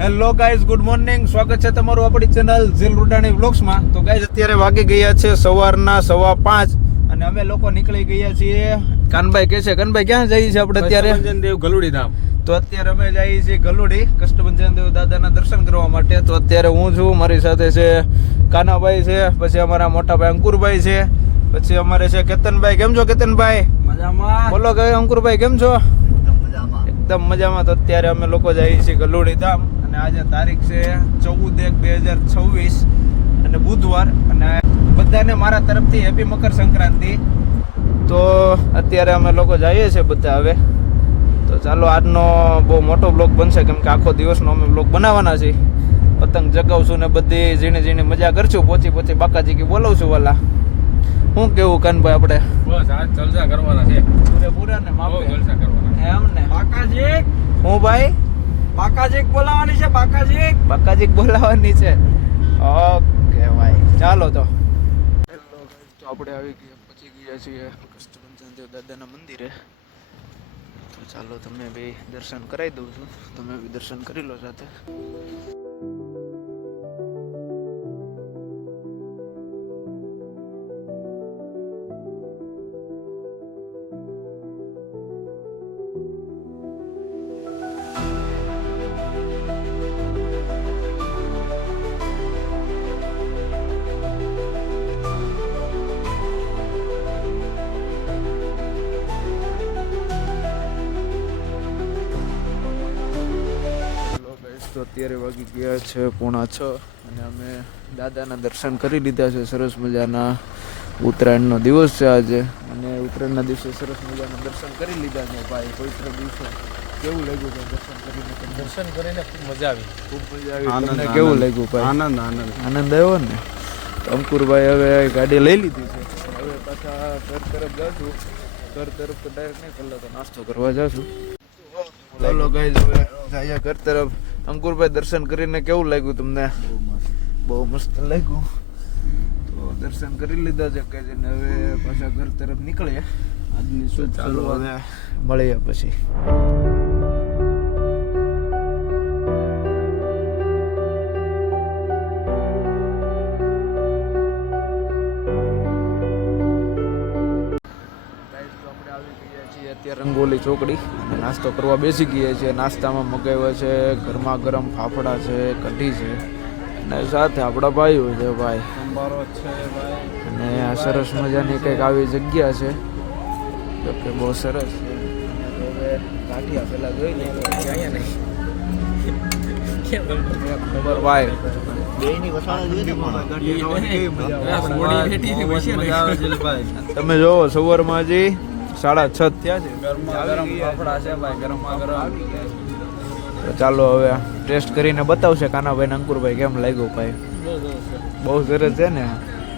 Hello guys, good morning. સ્વાગત છે તમારું આપણી ચેનલ ઝીલ રૂડાણી વ્લોગ્સમાં. તો ગાઈઝ અત્યારે વાગી ગયા છે સવારના 5:15 અને અમે લોકો નીકળી ગયા છીએ. કાનભાઈ કહે છે, કાનભાઈ ક્યાં જઈએ છીએ આપણે અત્યારે? દેવ ગલુડી ધામ. તો અત્યારે અમે જઈએ છીએ ગલુડી કષ્ટભંજન દેવ દાદાના દર્શન કરવા માટે. તો અત્યારે હું છું, મારી સાથે છે કાનાભાઈ છે, પછી અમારા મોટા ભાઈ અંકુરભાઈ છે, પછી અમારે છે કેતનભાઈ. કેમ છો કેતનભાઈ? મજામાં. બોલો કે અંકુરભાઈ કેમ છો? એકદમ મજામાં. તો અત્યારે અમે લોકો જઈએ છીએ ગલુડી ધામ અને આજે તારીખ છે 14/1/2026 અને બુધવાર. અને બધાને મારા તરફથી હેપી મકર સંક્રાંતિ. તો અત્યારે અમે લોકો જઈએ છીએ બધા હવે. તો ચાલો, આજનો બહુ મોટો બ્લોગ બનશે કેમ કે આખો દિવસનો અમે બ્લોગ બનાવવાના છીએ. પતંગ જગાવશું ને બધી ઝીણી ઝીણી મજા કરશું. પોચી બાકાજી કે બોલાવશું વાલા. શું કેવું કાનભાઈ આપણે? બસ આજ જલસા કરવાના છે. પૂરા ને માપે જલસા કરવાના. એમ ને બાકાજી, હું ભાઈ બાકાજી બોલાવાની છે. બાકાજી બોલાવવાની છે. ઓકે ભાઈ, ચાલો તો. હેલો ગાઈસ, તો આપણે આવી ગયા, પહોંચી ગયા છીએ કષ્ટભંજન દેવ દાદાના મંદિરે. તો ચાલો, તમે બે દર્શન કરાવી દઉં છું, તમે બી દર્શન કરી લો સાથે. તો અત્યારે વાગી ગયા છે 5:45 અને અમે દાદાના દર્શન કરી લીધા છે. સરસ મજાના ઉત્તરાયણનો દિવસ છે આજે, અને ઉત્તરાયણના દિવસે સરસ મજાના દર્શન કરી લીધા છે. ભાઈ, પવિત્ર દિવસે કેવું લાગ્યું છે દર્શન કરીને? દર્શન કરીને ખૂબ મજા આવી. ખૂબ મજા આવી. તમને કેવું લાગ્યું ભાઈ? આનંદ આવ્યો ને? તો અંકુરભાઈ હવે ગાડી લઈ લીધી છે. હવે પાછા ઘર તરફ જાશું. ઘર તરફ તો ડાયરેક્ટ નહીં, પહેલાં તો નાસ્તો કરવા જાશું. ચાલો ગાઈઝ, હવે જઈએ ઘર તરફ. અંકુરભાઈ, દર્શન કરીને કેવું લાગ્યું તમને? બહુ મસ્ત લાગ્યું. તો દર્શન કરી લીધા છે કે હવે પાછા ઘર તરફ નીકળીએ. આજની શું, ચાલો હવે મળીએ પછી. અત્યારે રંગોલી ચોકડી અને નાસ્તો કરવા બેસી ગયા છીએ. નાસ્તામાં મગાવ્યા છે ગરમા ગરમ ફાફડા છે, કઢી છે, અને સાથે આપણા ભાઈઓ છે ભાઈ, સંભારો છે ભાઈ. અને આ સરસ મજાની કંઈક આવી જગ્યા છે, જો કે બહુ સરસ છે. તો હવે ગાંઠિયા પેલા જોઈ લઈએ. અહીંયા નહીં ખબર ભાઈ, તમે જોવો સવારમાં હજી 6:30 થયા છે. ગરમ ફાફડા છે ભાઈ, ગરમા ગરમ. તો ચાલો હવે ટેસ્ટ કરીને બતાવશે કાનાભાઈ ને અંકુરભાઈ કેમ લાગ્યું ભાઈ. બહુ સરસ છે ને,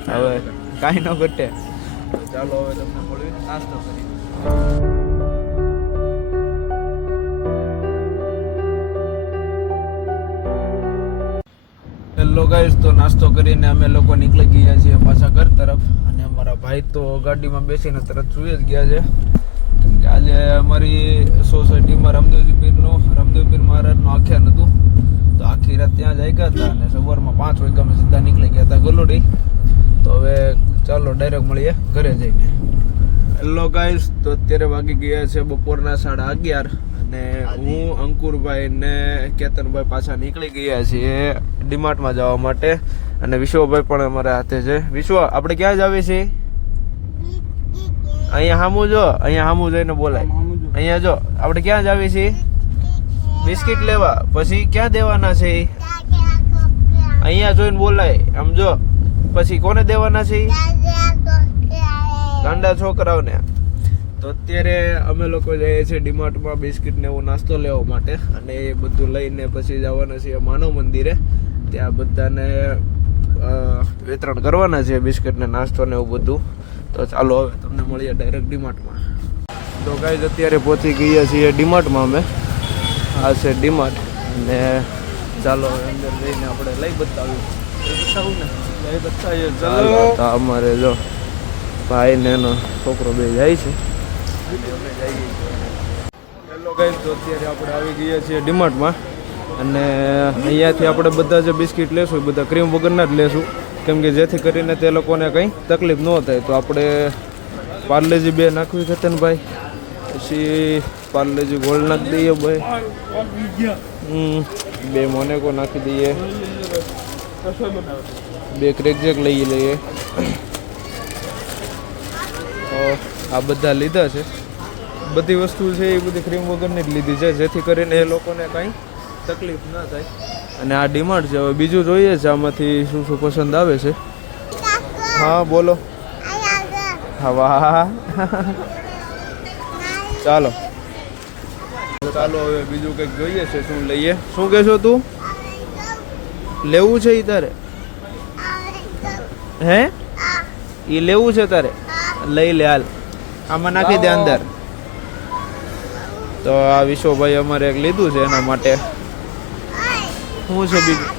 હવે કાંઈ ન ઘટે. તો ચાલો હવે તમને મળ્યું નાસ્તો કરી. હેલો ગાઈસ, તો નાસ્તો કરીને અમે લોકો નીકળી ગયા છીએ પાછા ઘર તરફ. અને અમારા ભાઈ તો ગાડીમાં બેસીને તરત સુઈ જ ગયા છે કેમ કે આજે અમારી સોસાયટીમાં રામદેવજી પીર મહારાજનું આખ્યાન હતું. તો આખી રાત ત્યાં જ ગયા હતા અને સવારમાં 5 વાગ્યામાં સીધા નીકળી ગયા હતા ગલુડી. તો હવે ચાલો ડાયરેક્ટ મળીએ ઘરે જઈને. હેલો ગાઈસ, તો અત્યારે વાગી ગયા છે બપોરના 11:30 અને હું, અંકુરભાઈ ને કેતનભાઈ પાછા નીકળી ગયા છીએ ડીમાર્ટમાં જવા માટે. અને વિશ્વભાઈ પણ અમારા હાથે છે. વિશ્વ, આપણે ક્યાં જ આવીએ છીએ? અહીંયા સામું જો, અહીંયા સામું જઈને બોલાય. અહીંયા જો, આપણે ક્યાં જ આવીએ છીએ? બિસ્કિટ લેવા. પછી ક્યાં દેવાના છે? અહીંયા જોઈને બોલાય. આમ જો, પછી કોને દેવાના છે? ગાંડા છોકરાઓને. તો અત્યારે અમે લોકો જઈએ છીએ ડીમાર્ટમાં બિસ્કિટ ને એવું નાસ્તો લેવા માટે, અને એ બધું લઈને પછી જવાના છીએ માનવ મંદિરે. ત્યાં બધાને વિતરણ કરવાના છે બિસ્કિટ ને નાસ્તો ને એવું બધું. તો ચાલો હવે તમને મળીએ ડાયરેક્ટ ડીમાર્ટમાં. તો ગાઈઝ, અત્યારે પહોંચી ગયા છીએ ડીમાર્ટમાં અમે. આ છે ડીમાર્ટ, અને ચાલો અંદર જઈને આપણે લઈ બતાવું ને. લઈ બતાવીએ ચાલો. તો અમારે જો ભાઈ ને એનો છોકરો બે જાય છે. હેલો ગાઈસ, તો અત્યારે આપણે આવી ગયા છીએ ડીમાર્ટમાં. અને અહીંયાથી આપણે બધા જે બિસ્કિટ લેશું એ બધા ક્રીમ વગરના જ લેશું, કેમ કે જેથી કરીને તે લોકોને કંઈ તકલીફ ન થાય. તો આપણે પાર્લેજી 2 નાખવી કેતનભાઈ, પછી પાર્લેજી ગોલ્ડ નાખી દઈએ ભાઈ, 2 મોનેકો નાખી દઈએ, 2 ક્રેકજેક લઈ લઈએ. આ બધા લીધા છે, બધી વસ્તુ છે એ બધી ક્રીમ વગરની જ લીધી છે, જેથી કરીને એ લોકોને કાંઈ તકલીફ ના થાય. અને આ ડિમાન્ડ છે. હવે બીજું જોઈએ છે આમાંથી શું શું પસંદ આવે છે. હા બોલો. હા વાહ, ચાલો ચાલો હવે બીજું કંઈક જોઈએ છે, શું લઈએ? શું કહેશો તું? લેવું છે ઈ તારે? હે ઈ લેવું છે તારે? લઈ લે હાલ, આમાં નાખી દે અંદર. તો આ વિશ્વભાઈ અમારે એક લીધું છે એના માટે. શું છે બીજું?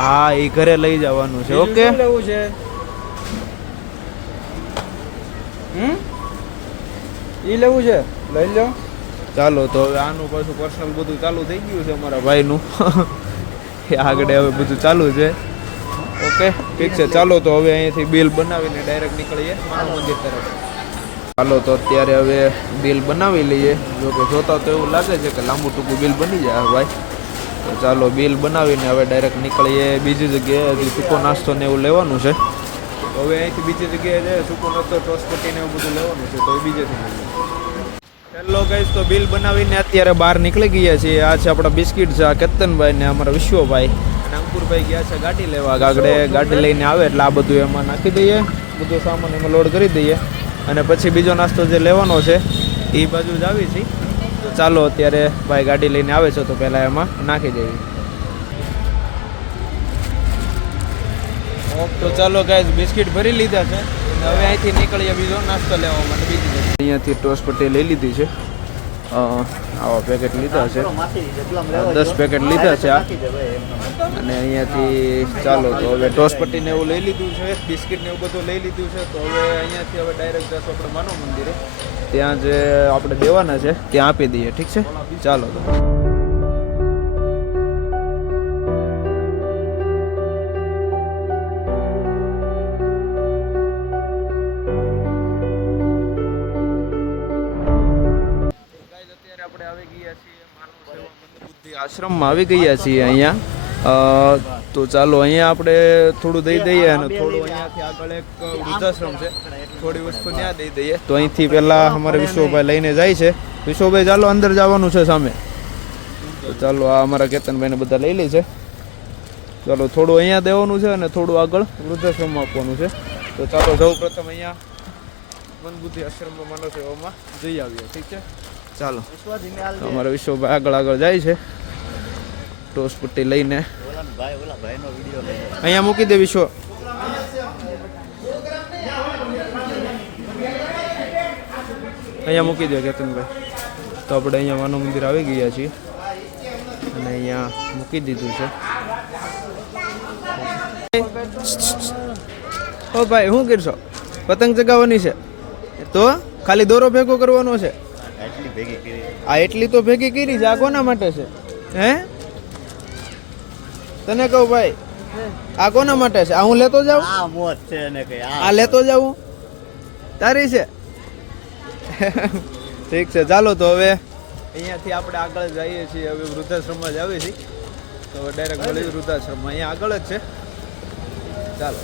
હા એ ઘરે લઈ જવાનું છે. ઓકે લેવું છે? ઈ લેવું છે, લઈ લો. ચાલો તો હવે આનું પાછું પર્સનલ બધું ચાલુ થઈ ગયું છે અમારા ભાઈનું. એ આગળ હવે બધું ચાલુ છે. ઓકે ઠીક છે, ચાલો તો હવે અહીંયાથી બિલ બનાવીને ડાયરેક્ટ નીકળીએ માનવ મંદિર તરફ. ચાલો તો અત્યારે હવે બિલ બનાવી લઈએ. જો કે જોતા તો એવું લાગે છે કે લાંબુ ટૂંકું બિલ બની જાય ભાઈ. તો ચાલો બિલ બનાવીને હવે ડાયરેક્ટ નીકળીએ બીજી જગ્યાએ. હજી સૂકો નાસ્તો ને એવું લેવાનું છે. તો હવે અહીંથી બીજી જગ્યાએ જાય સૂકો નાસ્તો ટોસ્ટ ને એવું બધું લેવાનું છે, તો એ બીજેથી મળીએ. હેલો ગાઈસ, તો બિલ બનાવીને અત્યારે બહાર નીકળી ગયા છીએ. આ છે આપણા બિસ્કિટ છે, આ કેતનભાઈ ને અમારા વિશ્વભાઈ અને અંકુરભાઈ ગયા છે ગાડી લેવા. આગળ ગાડી લઈને આવે એટલે આ બધું એમાં નાખી દઈએ, બધો સામાન એમાં લોડ કરી દઈએ અને પછી બીજો નાસ્તો જે લેવાનો છે એ બાજુ જ આવી છે. તો ચાલો અત્યારે ભાઈ ગાડી લઈને આવે છે તો પહેલાં એમાં નાખી દઈએ. તો ચાલો ગાઈસ, બિસ્કિટ ભરી લીધા છે અને હવે અહીંથી નીકળીએ બીજો નાસ્તો લેવા માટે બીજી જગ્યાએ. અહીંયાથી ટોસ્ટ પટ્ટી લઈ લીધી છે. આવા પેકેટ લીધા છે, 10 પેકેટ લીધા છે આ. અને અહીંયાથી ચાલો તો હવે ટોસ્ટ પટ્ટીને એવું લઈ લીધું છે, બિસ્કિટ ને એવું બધું લઈ લીધું છે. તો હવે અહીંયાથી હવે ડાયરેક્ટ જશું આપણે માનવ મંદિરે. ત્યાં જે આપણે દેવાના છે ત્યાં આપી દઈએ. ઠીક છે, ચાલો તો. આશ્રમમાં આવી ગયા છીએ અહીંયા. તો ચાલો અહીંયા આપણે થોડું દઈ દઈએ અને થોડું અહીંયાથી આગળ એક વૃદ્ધાશ્રમ છે, થોડી વસ્તુ ત્યાં દઈ દઈએ. તો અહીંથી પહેલાં અમારે વિશ્વભાઈ લઈને જાય છે. વિશ્વભાઈ ચાલો અંદર જવાનું છે સામે. તો ચાલો આ અમારા કેતનભાઈને બધા લઈ લે છે. ચાલો થોડું અહીંયા દેવાનું છે અને થોડું આગળ વૃદ્ધાશ્રમમાં આપવાનું છે. તો ચાલો સૌ પ્રથમ અહીંયા મનબુદ્ધિ આશ્રમમાં માનવ સેવામાં જઈ આવીએ. ઠીક છે, ચાલો. અમારા વિશ્વભાઈ આગળ આગળ જાય છે ટોસ્ટ પટ્ટી લઈને. અહીંયા મૂકી દે વિશ્વ. અહીંયા મૂકી દે કેતનભાઈ. તો આપણે અહીંયા માનવ મંદિર આવી ગયા છીએ અને અહીંયા મૂકી દીધું છે. ઓ ભાઈ શું કરશો? પતંગ ચગાવવાની છે તો ખાલી દોરો ભેગો કરવાનો છે? આ એટલી તો ભેગી કરી છે. આ કોના માટે છે? હે તને કહું ભાઈ, આ કોના માટે છે? આ હું લેતો જાઉં? આ લેતો જાઉં તારી છે? ઠીક છે, ચાલો તો હવે અહીંયાથી આપણે આગળ જઈએ છીએ. હવે વૃદ્ધાશ્રમમાં જ આવીએ છીએ તો ડાયરેક્ટ મળી વૃદ્ધાશ્રમમાં. અહીંયા આગળ જ છે. ચાલો.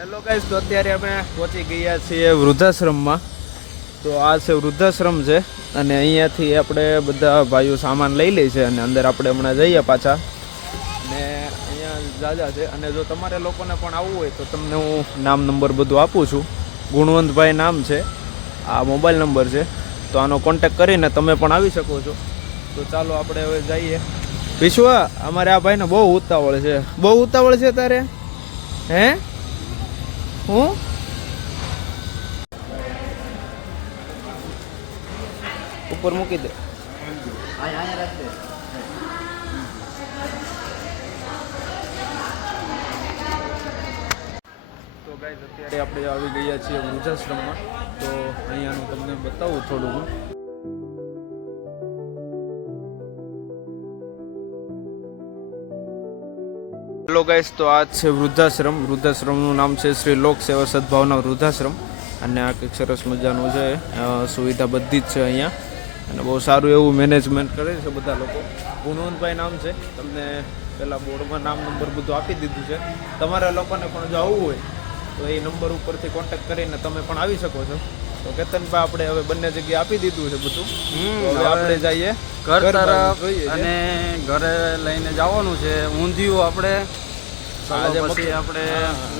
હેલો ગાઈસ, તો અત્યારે અમે પહોંચી ગયા છીએ વૃદ્ધાશ્રમમાં. તો આ છે વૃદ્ધાશ્રમ છે અને અહીંયાથી આપણે બધા ભાઈઓ સામાન લઈ લે છે અને અંદર આપણે હમણાં જઈએ પાછા. ને અહીંયા જાજા છે અને જો તમારે લોકોને પણ આવવું હોય તો તમને હું નામ નંબર બધું આપું છું. ગુણવંતભાઈ નામ છે, આ મોબાઈલ નંબર છે. તો આનો કોન્ટેક કરીને તમે પણ આવી શકો છો. તો ચાલો આપણે હવે જઈએ. વિશ્વ, અમારે આ ભાઈને બહુ ઉતાવળ છે. બહુ ઉતાવળ છે તારે? હે હું ઉપર મૂકી દે. તો ગાઈસ અત્યારે આપણે આવી ગયા છીએ વૃદ્ધાશ્રમમાં. તો અહીંયાનું તમને બતાવું થોડું. હેલો ગાઈસ, તો આ છે વૃદ્ધાશ્રમનું નામ છે શ્રી લોક સેવા સદભાવના વૃદ્ધાશ્રમ. અને આ કંઈક સરસ મજાનું છે, સુવિધા બધી જ છે અહીંયા. અને બહુ સારું એવું મેનેજમેન્ટ કરે છે બધા લોકો. ગુણવંતભાઈ નામ છે, તમને પહેલાં બોર્ડમાં નામ નંબર બધું આપી દીધું છે. તમારા લોકોને પણ જો આવવું હોય તો એ નંબર ઉપરથી કોન્ટેક્ટ કરીને તમે પણ આવી શકો છો. તો કેતનભાઈ આપણે હવે બંને જગ્યાએ આપી દીધું છે બધું. હવે આપણે જઈએ ઘર તરફ અને ઘરે લઈને જવાનું છે. ઊંધિયું આપણે આજે પછી આપણે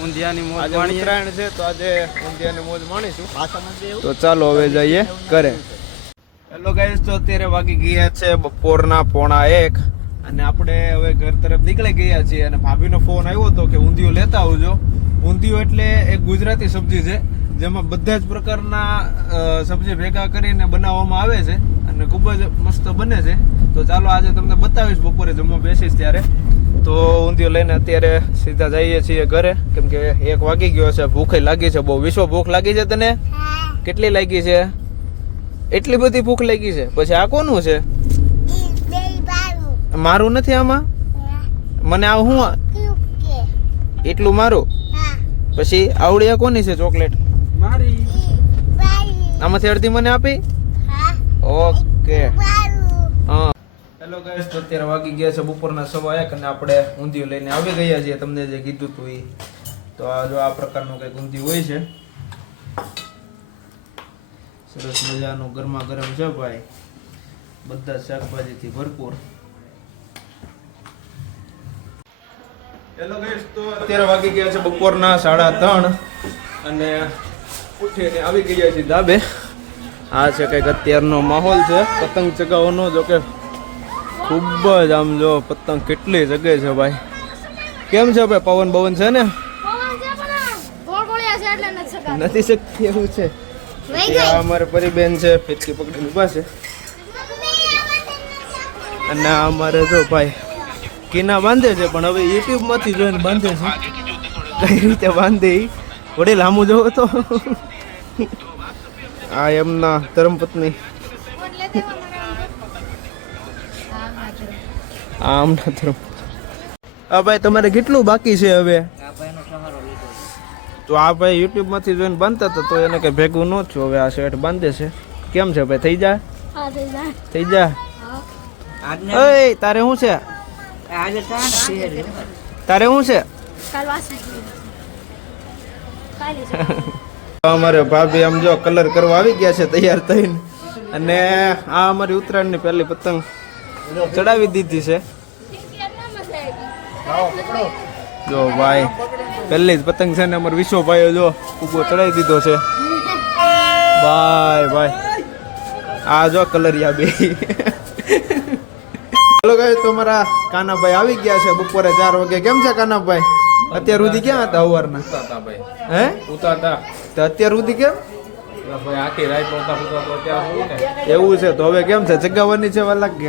ઊંધિયાની મોજ આજે માણીએ. ઉત્તરાયણ છે તો આજે ઊંધિયાની મોજ માણીશું. તો ચાલો હવે જઈએ ઘરે. હેલો ગાઈસ, તો અત્યારે વાગી ગયા છે બપોરના 1:15 અને આપણે હવે ઘર તરફ નીકળી ગયા છીએ. અને ભાભીનો ફોન આવ્યો હતો કે ઊંધિયું લેતા આવજો. ઊંધિયું એટલે એક ગુજરાતી સબ્જી છે જેમાં બધા જ પ્રકારના સબ્જી ભેગા કરીને બનાવવામાં આવે છે અને ખૂબ જ મસ્ત બને છે. તો ચાલો આજે તમને બતાવીશ બપોરે જમવા બેસીશ ત્યારે. તો ઊંધિયું લઈને અત્યારે સીધા જઈએ છીએ ઘરે, કેમ કે 1 વાગી ગયો છે. ભૂખે લાગી છે બહુ. વિશ્વ ભૂખ લાગી છે તને? કેટલી લાગી છે? એટલી બધી ભૂખ લાગી છે. પછી આ કોનું છે? મારું નથી આમાં. મને આ હું એટલું મારું. પછી આવડી આ કોની છે ચોકલેટ? મારી. આમાંથી અડધી મને આપી. ઓકે. હા. હેલો ગાઈસ, તો અત્યારે વાગી ગયા છે બપોરના 1:15 અને આપણે ઊંધિયું લઈને આવી ગયા છીએ. તમને જે કીધું હતું એ. તો આ જો આ પ્રકારનું કંઈક ઊંધિયું હોય છે. સરસ મજાનું ગરમા ગરમ છે ભાઈ. બધા શાકભાજીથી ભરપૂર. હેલો ગાઈસ, તો અત્યારે વાગી ગયા છે બપોરના 3:30 અને ઉઠીને આવી ગયા છે ધાબે. આ છે કંઈક અત્યારનો માહોલ છે પતંગ ચગાવવાનો. જો કે ખૂબ જ આમ જો પતંગ કેટલી જગે છે ભાઈ. કેમ છે ભાઈ? પવન બવન છે ને? નથી શકતી એવું છે. આ અમારે પરિબેન છે, ફિરકી પકડીને ઊભા છે. અને આ અમારે જો ભાઈ કીના બાંધે છે, પણ હવે યુટ્યુબ માંથી જોઈને બાંધે છે. કઈ રીતે બાંધે વડે લાંબુ જોવો તો. આ એમના ધર્મપત્ની. આમના ધર્મ. હા ભાઈ, તમારે કેટલું બાકી છે હવે? તો આ ભાઈ યુટ્યુબ માંથી જોઈને બાંધતા હતા તો એને કઈ ભેગું ન થયું. હવે આ શર્ટ બાંધે છે. કેમ છે ભાઈ? થઈ જા થઈ જા. ઓય તારે શું છે? તારે શું છે? અમારે ભાભી આમ જો કલર કરવા આવી ગયા છે તૈયાર થઈને. અને આ અમારી ઉત્તરાયણની પહેલી પતંગ ચડાવી દીધી છે. જો ભાઈ પહેલી જ પતંગ છે ને અમારે વિશ્વભાઈ જો ઉભો ચડાવી દીધો છે. ભાઈ ભાઈ આ જો કલરિયા બે. હેલો ગાઈસ, તો મારા કાનાભાઈ આવી ગયા છે બપોરે 4 વાગે. કેમ છે કાનાભાઈ? અત્યાર સુધી ક્યાં હતા? સવારના હે ઉતાતા તો અત્યાર સુધી કેમ? આખી રાત એવું છે. તો હવે કેમ છે? જગાવવાની છે? વાલાક કે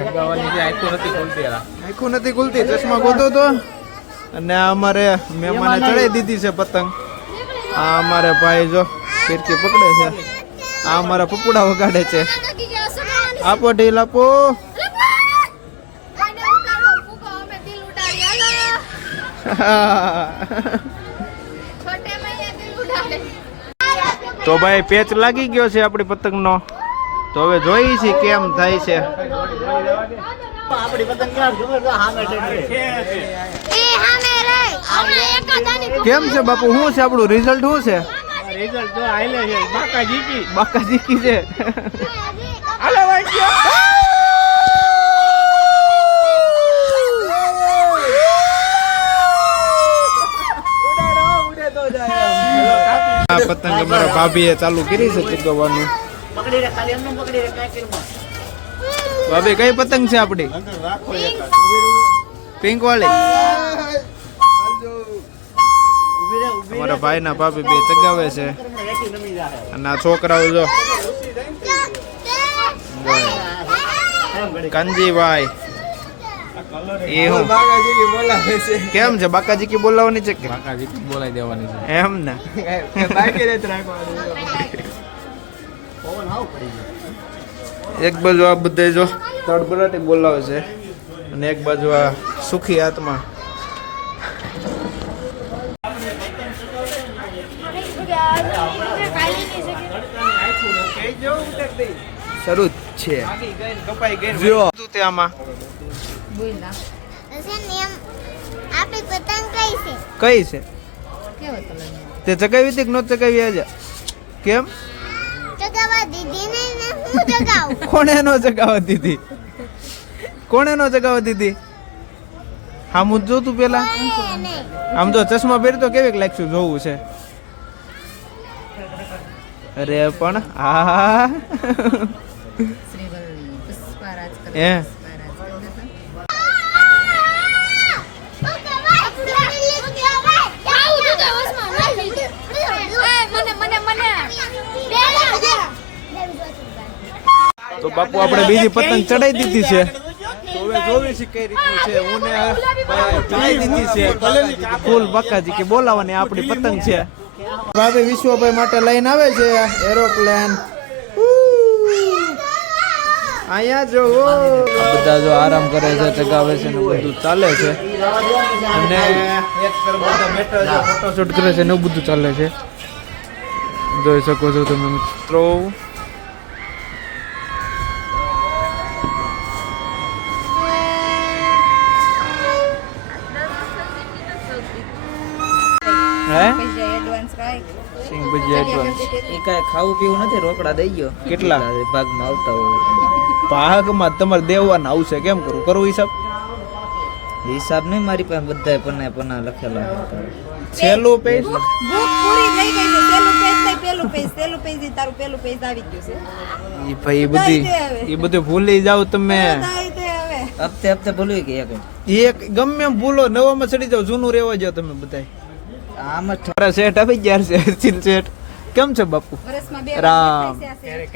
આખું નથી ખુલતી. ચશ્મા ગોતો તો. અને આ અમારે મહેમાને ચડાવી દીધી છે પતંગ. આ અમારે ભાઈ જો ફિરકી પકડે છે. આ અમારા પપુડા વગાડે છે. આપો ઢીલ આપો. તો ભાઈ પેચ લાગી ગયો છે આપણી પતંગનો. તો હવે જોઈએ છીએ કેમ થાય છે. કેમ છે બાપુ? શું છે આપણું રિઝલ્ટ? શું છે રિઝલ્ટ? જો આલે છે બાકા જીકી છે. હાલો ભાઈ પતંગ અમારા ભાભીએ ચાલુ કરી છે ચગાવવાનું. ભાભી કઈ પતંગ છે આપડી? પિંક વાળી. અમારા ભાઈ ના ભાભી બે ચગાવે છે. અને આ છોકરાઓ જો કાનજીભાઈ એ હું કેમ છે બાકાજી કી બોલાવવાની છે કે બોલાવી દેવાની છે એમ ને એક બાજુ આ બધા જો તડબડાટી બોલાવે છે અને એક બાજુ આ સુખી આત્મા શરૂ જ છે જો તું તે આમાં આપણી પતંગ કઈ છે કઈ છે તે ચગાવી હતી કે નો ચગાવી આજે કેમ ચગાવા દીદી ને હું ચગાવું કોણે નો ચગાવવા દીધી કોણે નો ચગાવવા દીધી હા હું જો તું પેલા આમ જો ચશ્મા પહેરી તો કેવીક લાગશું જોવું છે અરે પણ આ એ તો બાપુ આપણે બીજી પતંગ ચડાઈ દીધી છે તો હવે જોવી છે કઈ રીતનું છે હું ને ચડાઈ દીધી છે ફૂલ બકાજી કે બોલાવવાની આપણી પતંગ છે ભાભી વિશ્વભાઈ માટે લઈને આવે છે એરોપ્લેન અહીંયા જો બધા જો આરામ કરે છે ચગાવે છે ને બધું ચાલે છે અને એક તરફ બેઠા છે ફોટોશૂટ કરે છે ને એવું બધું ચાલે છે જોઈ શકો છો તમે મિત્રો હે સિંગ ભજીયા એડવાન્સ એ કાંઈ ખાવું પીવું નથી રોકડા દઈ ગયો કેટલા ભાગમાં આવતા હોય ભાગમાં તમારે દેવાના આવશે કેમ કરું કરવું હિસાબ હિસાબ નહીં મારી પાસે બધા પના લખેલા છેલ્લું પેજ ભૂખ પૂરી થઈ ગઈ છે પેલું પેજ તારું પેલું પેજ આવી ગયું છે ઈ ભાઈ એ બધું ભૂલી જાવ તમે હપ્તે હપ્તે ભૂલવી ગયા એક ગમે એમ ભૂલો નવામાં ચડી જાવ જૂનું રહેવા જાવ તમે બધા આમ જ મારા સેટ આવી ગયા છે અર્ચિન સેટ કેમ છે બાપુ વર્ષમાં બે રામ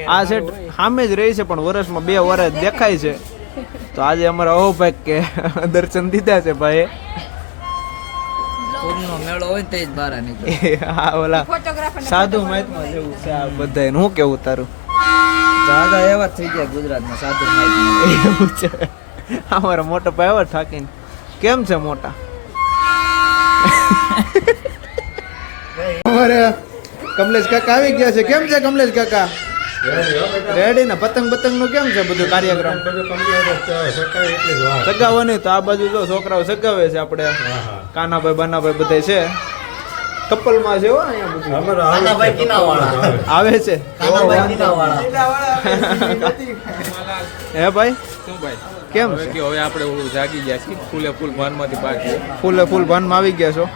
આ સેટ સામે જ રહી છે પણ વર્ષમાં 2 વર્ષ દેખાય છે તો આજે અમારા અહોભાઈ કે દર્શન દીધા છે ભાઈ ફૂલનો મેળો હોય તે જ બહાર નીકળે હા ઓલા ફોટોગ્રાફર સાધુ મહાત્મા જેવું છે આ બધાય હું કેવું તારું જાગા એવા જ થઈ ગયા ગુજરાતમાં સાધુ માહિતી એવું છે અમારા મોટા ભાઈ એવા ઠાકીને કેમ છે મોટા અમારે કમલેશ કાકા આવી ગયા છે કેમ છે કમલેશ કાકા રેડી ને પતંગ નું કેમ છે બધું કાર્યક્રમ સગાવવાની તો આ બાજુ જો છોકરાઓ સગાવે છે આપણે કાનાભાઈ બાનાભાઈ બધા છે કપલમાં છે હો અહીંયા બધું આવે છે હે ભાઈ શું ભાઈ કેમ છે હવે આપણે ઓલું જાગી ગયા છીએ ફૂલે ફૂલ ભાનમાંથી બાકી ફૂલ ભાનમાં આવી ગયા છો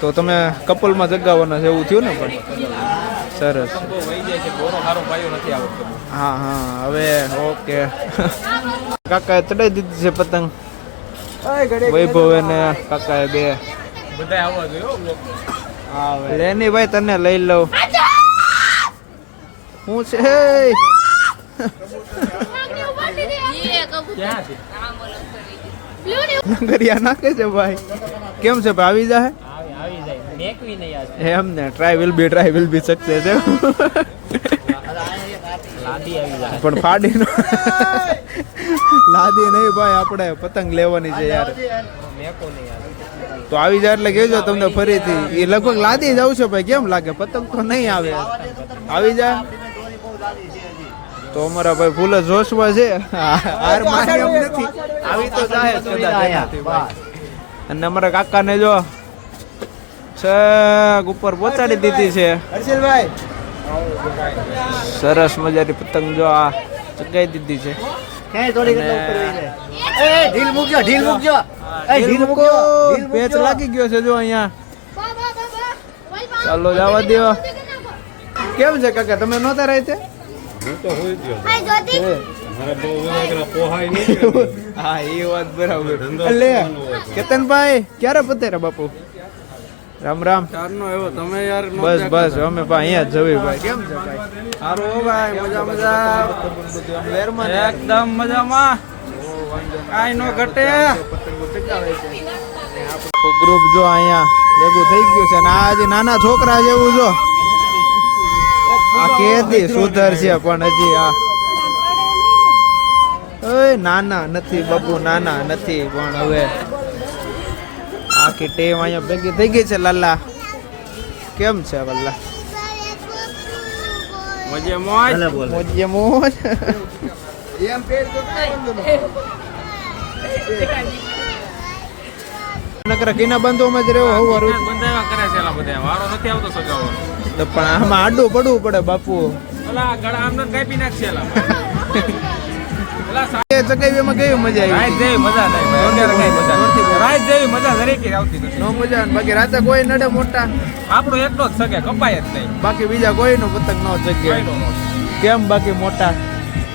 તો તમે કપલમાં જગાવવાના છે એવું થયું ને પણ સરસ બહુ વહી જાય છે બોરો સારો પાયો નથી આવતો હા હા હવે ઓકે કાકાએ ચડાઈ દીધી છે પતંગ વૈભવ અને કાકાએ બે બધા આવવા જોઈએ લેની ભાઈ તને લઈ લઉં હું છે ક્યાં છે નગરિયા નાખે છે ભાઈ કેમ છે ભાઈ આવી જાય આવી જાય મેકવી નહીં આજ એમ ને ટ્રાય વિલ બી સક્સેસ લાદી આવી જાય પણ ફાડી નો લાદી નહીં ભાઈ આપણે પતંગ લેવાની છે યાર મેકો નહીં આવે તો આવી જાય એટલે કહેજો તમને ફરીથી એ લગભગ લાદી જ આવશે ભાઈ કેમ લાગે પતંગ તો નહીં આવે આવી જાય તો અમારા ભાઈ ફૂલ જોશમાં છે હાર માને એમ નથી આવી તો જાય જ કદાચ એનાથી ભાઈ. અને અમારા કાકાને જો છક ઉપર પહોંચાડી દીધી છે હર્ષિલભાઈ સરસ મજાની પતંગ જો આ ચગાઈ દીધી છે ઢીલ મૂકો પેચ લાગી ગયો છે જો અહીંયા ચાલો જવા દો કેમ છે કાકા તમે નહોતા રહે છે હા એ વાત બરાબર લે કેતનભાઈ ક્યારે પતે રે બાપુ રામ રામ. ચારનો આવ્યો તમે યાર નો બસ દેખાતા. બસ અમે ભાઈ અહીંયા જ જવી ભાઈ. કેમ છે ભાઈ? સારું હો ભાઈ મજા મજા બધું આમ લહેરમાં ને? એકદમ મજામાં કાંઈ નો ઘટે પતંગો ચગાવે છે. આખું ગ્રુપ જો અહીંયા ભેગું થઈ ગયું છે ને આ હજી નાના છોકરા જેવું જો આ કેદી સુધર છે પણ હજી આ ઓય નાના નથી બાબુ, નાના નથી પણ હવે આખી ટેમ અહીંયા ભેગી થઈ ગઈ છે. લાલા કેમ છે વલ્લા? મજે મોજ મોજે મોજ. નકરા કિના બંધોમાં જ રહેવો હવારું બંધાવા કરે છે એલા બધા વારો નથી આવતો સગાવાનો તો પણ આમાં આડું પડવું પડે બાપુ. ઓલા ગળા આમને કાપી નાખશે એલા એલા એ ચગાવીમાં કેવી મજા આવી? રાત જેવી મજા નહીં ભાઈ અત્યારે કઈ મજા નથી. રાત જેવી મજા દરેકે આવતી નથી. નો મજા આવે. બાકી રાતે કોઈ નડે મોટા, આપણો એટલો જ સગે કપાય જ નહીં બાકી બીજા કોઈનો પતંગ ન ચગે. કેમ બાકી મોટા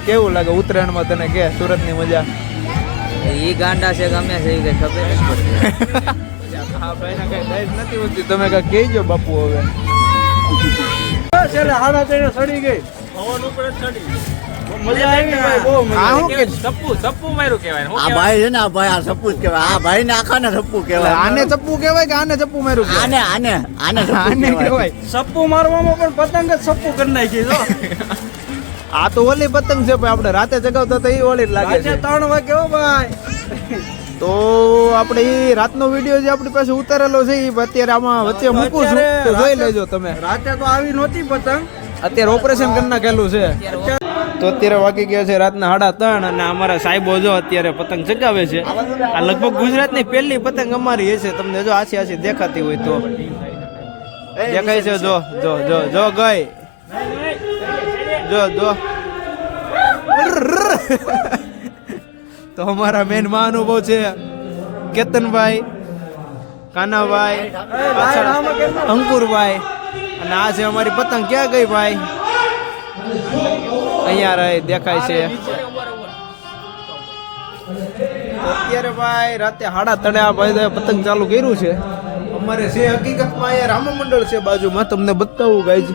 કેવું લાગે ઉત્તરાયણમાં તને? કે સુરતની મજા? ઈ ગાંડા છે ગમે છે ઈ કઈ ખબર નથી પડતી. હા ભાઈને કઈ દઈ નથી હોતી. તમે કઈ કહેજો બાપુ હવે. હાડા તેને સડી ગઈ પવન ઉપર ચડી મજા આવી ભાઈ બહુ આ શું કે સપ્પુ સપ્પુ માર્યું કહેવાય આ ભાઈ છે ને આ ભાઈ આ સપૂત કહેવાય આ ભાઈ ને આખા ને સપૂ કહેવાય આને ચપ્પુ કહેવાય કે આને ચપ્પુ માર્યું કહેવાય? આને સપૂત આને કહેવાય કહેવાય. સપ્પુ મારવામાં પણ પતંગ જ સપ્પુ કરી નાખી જો આ તો ઓલી પતંગ છે ભાઈ. આપણે રાતે ચગાવતા તો એ ઓલી જ લાગે છે. 3 વાગે હો ભાઈ તો આપણે એ રાતનો વિડીયો જે આપણી પાસે ઉતારેલો છે એ અત્યારે આમાં વચ્ચે મૂકું છું તો જોઈ લેજો તમે. રાતે તો આવી નહોતી પતંગ અત્યારે ઓપરેશન કરી નાખેલું છે. તો અત્યારે વાગી ગયા છે રાતના 3:30 અને અમારા સાહેબો જો અત્યારે પતંગ ચગાવે છે. આ લગભગ ગુજરાતની પહેલી પતંગ અમારી હશે. તમને જો આછી આછી દેખાતી હોય તો દેખાય છે. જો જો જો જો ગઈ જો જો તો અમારા મેન મહાનુભાવ છે કેતનભાઈ, કાનાભાઈ, પાછળ અંકુરભાઈ અને આ છે અમારી પતંગ. ક્યાં ગઈ ભાઈ? અહીંયા રહી દેખાય છે. તો અત્યારે ભાઈ રાતે 3:30 આ ભાઈ પતંગ ચાલુ કર્યું છે. અમારે છે હકીકતમાં અહીંયા રામા મંડળ છે બાજુમાં. તમને બતાવું ગાઈઝ.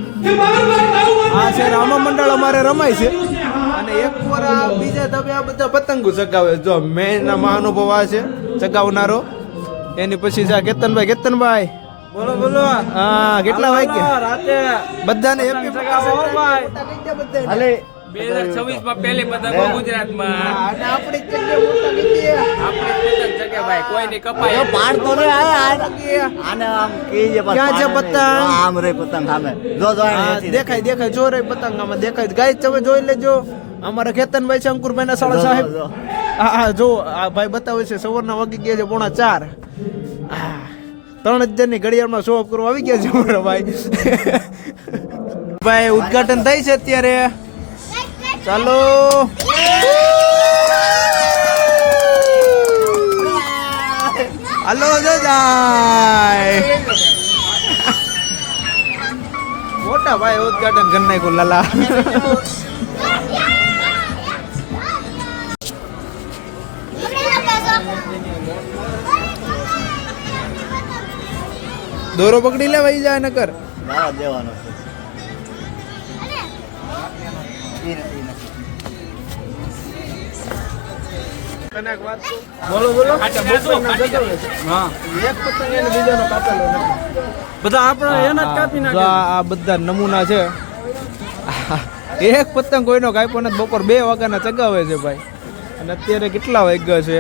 આ છે રામા મંડળ અમારે રમાય છે અને એક વાર આ બીજા ધાબે આ બધા પતંગો ચગાવે. જો મેન મહાનુભાવ આ છે ચગાવનારો. એની પછી છે કેતનભાઈ. કેતનભાઈ બોલો બોલો હા કેટલા વાગ્યા? રાતે બધાને હેપી ભાઈ. હાલે 2026 માં પહેલી પતંગ ગુજરાતમાં અને આપણી જગ્યા મોટા કીધી આપણે પતંગ ચગે ભાઈ કોઈ ની કપાય પાડ તો રે આને આમ કહીએ પાછું ક્યાં છે પાડ પતંગ? નહીં. આમ રે પતંગ સામે જો જો હા, અહીંયાથી દેખાય દેખાય જો રે પતંગ આમાં દેખાય. ગાય તમે જોઈ લેજો. અમારા કેતનભાઈ છે અંકુરભાઈ ના સાળા સાહેબ. જો. હા હા જો આ ભાઈ બતાવે છે સવારના વાગી ગયા છે 3:45. 3 ની ઘડિયાળમાં શો ઓફ કરવા આવી ગયા છે અમારા ભાઈ. ભાઈ ઉદ્ઘાટન થાય છે અત્યારે. ચાલો હાલો જો જાય મોટા ભાઈ ઉદ્ઘાટન કરી નાખ્યું લાલા. દોરો પકડી લેવાઈ જાય નકર. દાવા દેવાનો છે બોલો બોલો. હા એક પતંગ એને બીજાનો કાપેલો નથી. બધા આપણે એના જ કાપી જો નાખે આ બધા નમૂના છે. એક પતંગ કોઈનો કાપ્યો નથી. બપોર 2 વાગ્યાના ચગાવે છે ભાઈ. અને અત્યારે કેટલા વાગ્યા છે?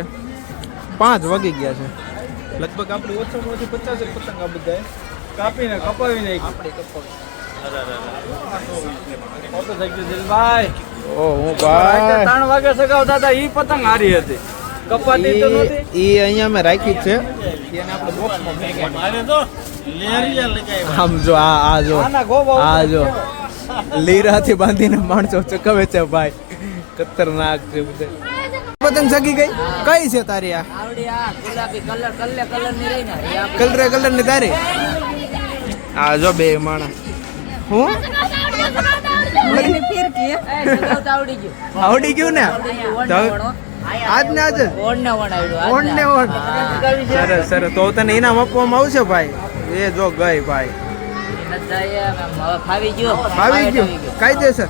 5 વાગી ગયા છે. લગભગ આપણે ઓછામાં ઓછી 50 પતંગ આ બધા કાપીને કપાવી નાખી આપણે કપાવી. ફોટો થઈ ગયો દિલભાઈ ઓ હું ભાઈ 3 વાગે સગાવતા હતા ઈ પતંગ હારી હતી કપાતી તો નહોતી ઈ અહીંયા મેં રાખી જ છે. એને આપણે બોક્સમાં મૂકવાની. મારે તો લેરિયા લગાવ્યા આમ જો આ જો આના ગોબા આ જો લીરાથી બાંધીને માણસો ચકાવે છે ભાઈ. ખતરનાક છે બધે. પતંગ સગી ગઈ કઈ છે તારી? આ આવડી આ ગુલાબી કલર ની રહી ને એ આપણે કલર ની તારી. આ જો બે માણસ હું એની ફિરકી સગાવતા આવડી ગયું. આવડી ગયું ને તો આજ ને આજ ઓણ ને ઓણ આવડ્યું ઓન ને ઓન. સરસ સરસ. તો તને ઇનામ આપવામાં આવશે ભાઈ. એ જો ગઈ ભાઈ ફાવી ગયો આવી ગયું કાયદેસર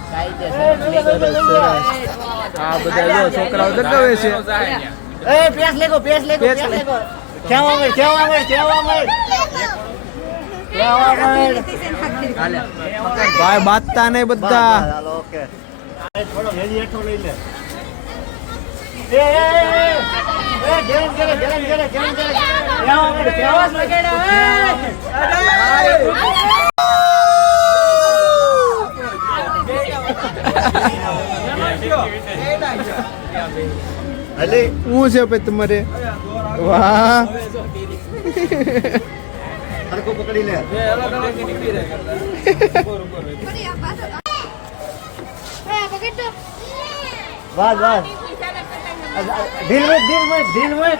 આ બધા જો છોકરાઓ દગાવે છે એ પેસ લેગો પેસ લેગો પેસ પેસ લે. લેગો કેવા મય કેવા મય કેવા મય કેવા મય ભાઈ બાતતા નહીં બધા હાલો ઓકે થોડો વેજી હેઠો લઈ લે એ ગેમ કરે કેવા મય કેવા અલે શું છે ભાઈ તમારે વાહ હરકો પકડી લે વાહ વાહ દિલ में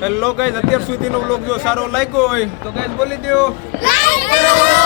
હેલો ગાઈઝ અત્યાર સુધીનો વ્લોગ જો સારો લાગ્યો હોય તો ગાઈઝ બોલી દો Like